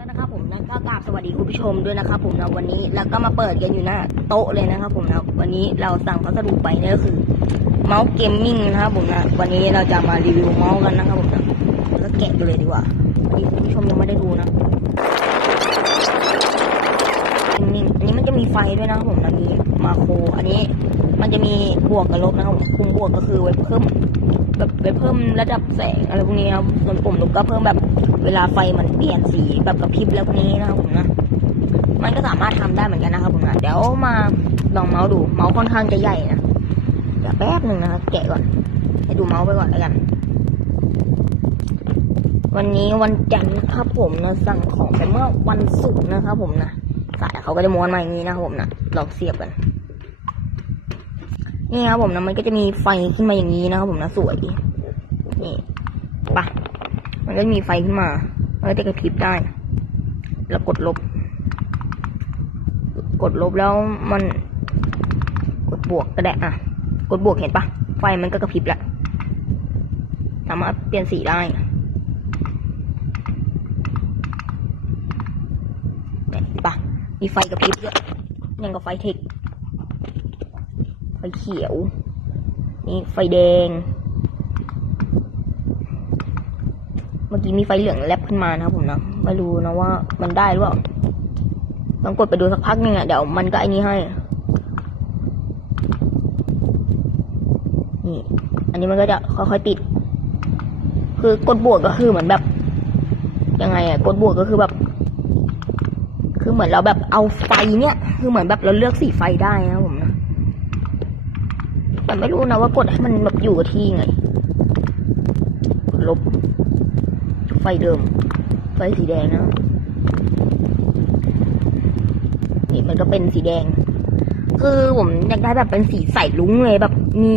แล้วนะครับผมนะก็กราบสวัสดีคุณผู้ชมด้วยนะครับผมนะวันนี้แล้วก็มาเปิดกันอยู่หน้าโต๊ะเลยนะครับผมนะวันนี้เราสั่งพัสดุไปนี่ก็คือเมาส์เกมมิ่งนะครับผมนะวันนี้เราจะมารีวิวเมาส์กันนะครับผมนะแล้วแกะดูเลยดีกว่าคุณผู้ชมยังไม่ได้ดูนะนิ่งอันนี้มันจะมีไฟด้วยนะครับผมนะมีมาโครอันนี้ มันจะมีบวกกับลบนะครับผมปุ่มบวกก็คือไว้เพิ่มแบบไปเพิ่มระดับแสงอะไรพวกนี้ครับส่วนปุ่มลบก็เพิ่มแบบเวลาไฟมันเปลี่ยนสีแบบกระพริบแล้วพวกนี้นะครับผมนะ มันก็สามารถทำได้เหมือนกันนะครับผมนะ เดี๋ยวมาลองเมาส์ดู เมาส์ค่อนข้างจะใหญ่นะเดี๋ยวแป๊บหนึ่งนะครับแกะก่อน ให้ดูเมาส์ไปก่อนแล้วกัน วันนี้วันจันทร์ครับผมนะสั่งของไปเมื่อวันศุกร์นะครับผมนะสายเขาก็จะม้วนมาอย่างนี้นะครับผมนะลองเสียบกัน นี่ครับผมนะมันก็จะมีไฟขึ้นมาอย่างนี้นะครับผมนะสวยนี่ปะมันก็มีไฟขึ้นมามันก็จะกระพริบได้ แล้วกดลบ กดลบแล้วมันกดบวกก็ได้อะ กดบวกเห็นปะไฟมันก็กระพริบแล้วสามารถเปลี่ยนสีได้ปะมีไฟกระพริบด้วยยังกับไฟเทค ไฟเขียว นี่ไฟแดง เมื่อกี้มีไฟเหลืองแลบขึ้นมานะครับผมนะไม่รู้นะว่ามันได้หรือเปล่าต้องกดไปดูสักพักหนึ่งอะเดี๋ยวมันก็ไอ้นี้ให้ นี่ อันนี้มันก็จะค่อยๆติด คือกดบวกก็คือเหมือนแบบ ยังไงอะกดบวกก็คือแบบ คือเหมือนเราแบบเอาไฟเนี่ย คือเหมือนแบบเราเลือกสีไฟได้นะผม แต่ไม่รู้นะว่ากดให้มันแบบอยู่กับที่ไงลบ ไฟเดิม ไฟสีแดงนะนี่มันก็เป็นสีแดง คือผมอยากได้แบบเป็นสีใสลุ้งเลยแบบมี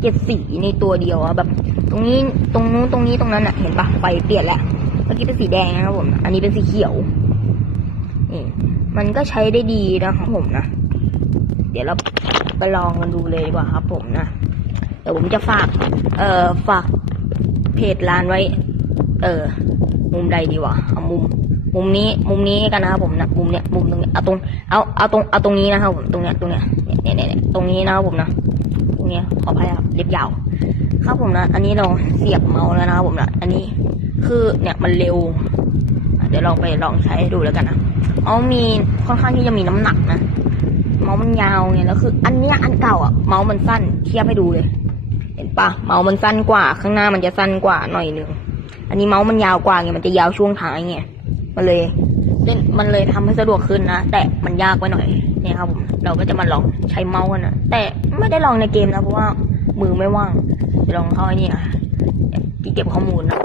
เจ็ดสีในตัวเดียวอะแบบ ตรงนี้ตรงนู้นตรงนี้ตรงนั้นอะเห็นปะไฟเปลี่ยนแล้วเมื่อกี้เป็นสีแดงนะครับผม อันนี้เป็นสีเขียวนี่มันก็ใช้ได้ดีนะครับผมนะ เดี๋ยวเรา ไปลองกันดูเลยดีกว่าครับ ผมนะเดี๋ยวผมจะฝาก เอ่อฝากเพจร้านไว้ เออ มุมใดดีวะเอามุม มุมนี้ มุมนี้กันนะครับผมนะมุมเนี้ยมุมตรงเนี้ยเอาตรงเอาเอาตรงเอาตรงนี้นะครับผมตรงเนี้ยตรงเนี้ยเนี่ยเนี่ยตรงนี้นะครับผมนะตรงเนี้ยขออภัยครับเล็บยาว ครับผมนะ อันนี้เราเสียบเมาส์แล้วนะครับผมนะอันนี้คือเนี่ยมันเร็ว เดี๋ยวลองไปลองใช้ดูแล้วกันนะเมามีค่อนข้างที่จะมีน้ำหนักนะ เมาส์มันยาวไงแล้วคืออันเนี้ยอันเก่าอะเมาส์มันสั้นเทียบให้ดูเลย เห็นปะเมาส์มันสั้นกว่า ข้างหน้ามันจะสั้นกว่าหน่อยนึงอันนี้เมาส์มันยาวกว่าไงมันจะยาวช่วงท้ายไงมันเลยเล่นมันเลยทำให้สะดวกขึ้นนะแต่มันยากไปหน่อยเนี่ยครับผมเราก็จะมาลองใช้เมาส์กันนะแต่ไม่ได้ลองในเกมนะเพราะว่ามือไม่ว่างจะลองเข้าไอ้นี่นะที่เก็บข้อมูลนะ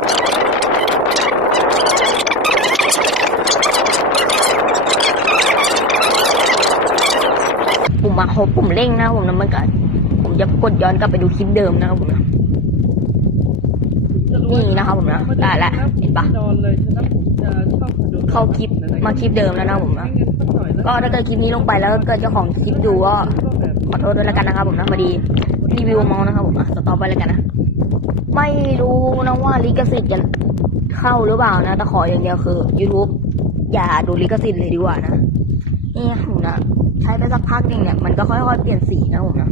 มมาโฮปุ่มเร่งนะผมนะมันก็ผมจะกดย้อนกลับไปดูคลิปเดิมนะครับผมนะนี่นะครับผมนะได้ละเห็นปะเลยฉะนั้นผมจะเข้าคลิปมาคลิปเดิมแล้วนะผมนะก็ถ้าเกิดคลิปนี้ลงไปแล้วเกิดเจ้าของคลิปดูก็ขอโทษด้วยแล้วกันนะครับผมนะพอดีรีวิวเมาส์นะครับผมนะสต็อปไปแล้วกันนะไม่รู้นะว่าลิขสิทธิ์จะเข้าหรือเปล่านะ แต่ขออย่างเดียวคือ YouTube อย่าดูลิขสิทธิ์เลยดีกว่านะนี่ผมนะ ใช้ไปสักพักหนึ่งเนี่ยมันก็ค่อยๆเปลี่ยนสีนะผมนะ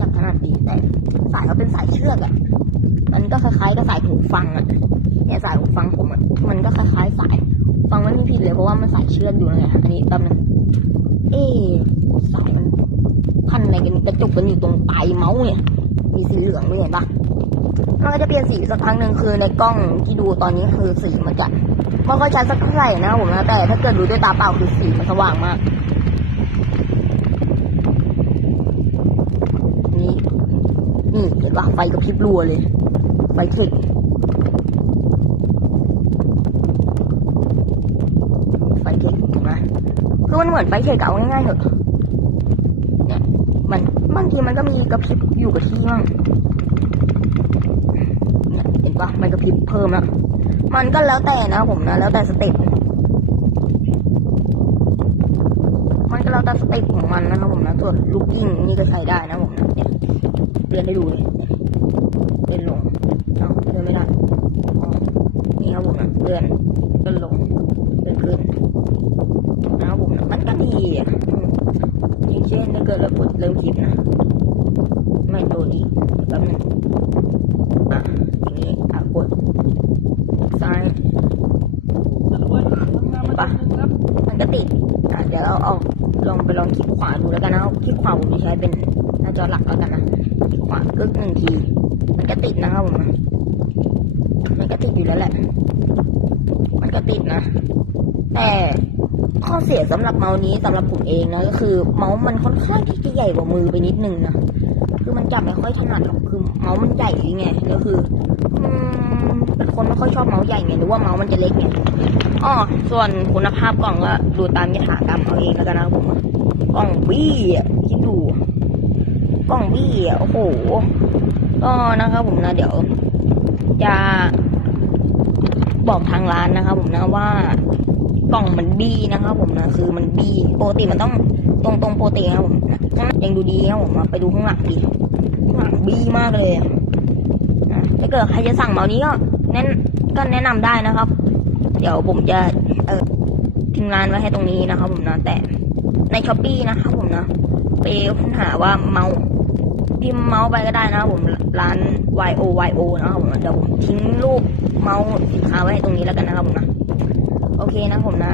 จากขนาดสีแต่สายเขาเป็นสายเชือกอะมันก็คล้ายๆกับสายหูฟังอะเนี่ยสายหูฟังผมอะมันก็คล้ายๆสายฟังมันไม่ผิดเลยเพราะว่ามันสายเชือกอยู่ไงอันนี้แป๊บนึงเอ๊สายมันพันอะไรกันกระจุกกันอยู่ตรงปลายเมาส์เนี่ย มีสีเหลืองด้วยเห็นปะมันก็จะเปลี่ยนสีสักครั้งหนึ่งคือในกล้องที่ดูตอนนี้คือสีมันจะไม่ค่อยชัดสักเท่าไหร่นะผมนะแต่ถ้าเกิดดูด้วยตาเปล่าคือสีมันสว่างมาก นี่นี่เห็นปะไฟกระพริบรัวเลย ไฟถึกไฟเทคเห็นไหมคือมันเหมือนไฟเทคเอาง่ายๆเถอะเนี่ยมันบางทีมันก็มีกระพริบอยู่กับที่มั่งเห็นปะมันกระพริบเพิ่มแล้วมันก็แล้วแต่นะผมนะ แล้วแต่สเต็ปันก็เราตัดสเต็ปของมันนะครับผมนะส่วนลูกกิ้งนี่ก็ใช้ได้นะผมเปลี่ยนให้ดูเลยเดินลงเนาะเดินไม่ได้นี่ครับผมนะเดินเปลี่ยนลงเปลี่ยนขึ้นนะครับผมนะมันก็ดีอย่างเช่นถ้าเกิดเราปวดเริ่มคลิปนะไม่ตัวดีแป๊บนึงอะอย่างนี้อะกดซ้ายปะมันก็ติดเดี๋ยวเราเอา ลองไปลองคลิกขวาดูแล้วกันนะคลิกขวาผมจะใช้เป็นหน้าจอหลักแล้วกันนะคลิกขวากึกหนึ่งที มันก็ติดนะครับผมมันก็ติดอยู่แล้วแหละ มันก็ติดนะ แต่ข้อเสียสำหรับเมาส์นี้สำหรับผมเองนะก็คือ เมาส์มันค่อนข้างที่จะใหญ่กว่ามือไปนิดนึงนะคือมันจับไม่ค่อยถนัดหรอกคือเมาส์มันใหญ่ไงก็คือ คนไม่ค่อยชอบเมาส์ใหญ่ไงหรือว่าเมาส์มันจะเล็กไงอ๋อส่วนคุณภาพกล่องก็ดูตามยถากรรมเอาเองแล้วกันนะครับผมกล่องบี้อ่คิดดูกล่องบี้อ่โอ้โหก็นะครับผมนะเดี๋ยว จะบอกทางร้านนะครับผมนะว่ากล่องมันบี้นะครับผมนะคือมันบี้ปกติมันต้องตรงตรงๆปกติครับผมข้างยังดูดีครับผมมาไปดูข้างหลังดีข้างหลังบี้มากเลยนะถ้าเกิดใครจะสั่งเมาส์นี้ก็ แนะก็แนะนำได้นะครับ เดี๋ยวผมจะเออทิ้งร้านไว้ให้ตรงนี้นะครับ ผมนะแต่ในช้อปปี้นะครับผมนะไปค้นหาว่าเมาส์พิมพ์เมาส์ไปก็ได้นะครับผมร้าน y o y o นะครับผมเดี๋ยวผมทิ้งรูปเมาส์สินค้าไว้ให้ตรงนี้แล้วกันนะครับผมนะโอเคนะผมนะ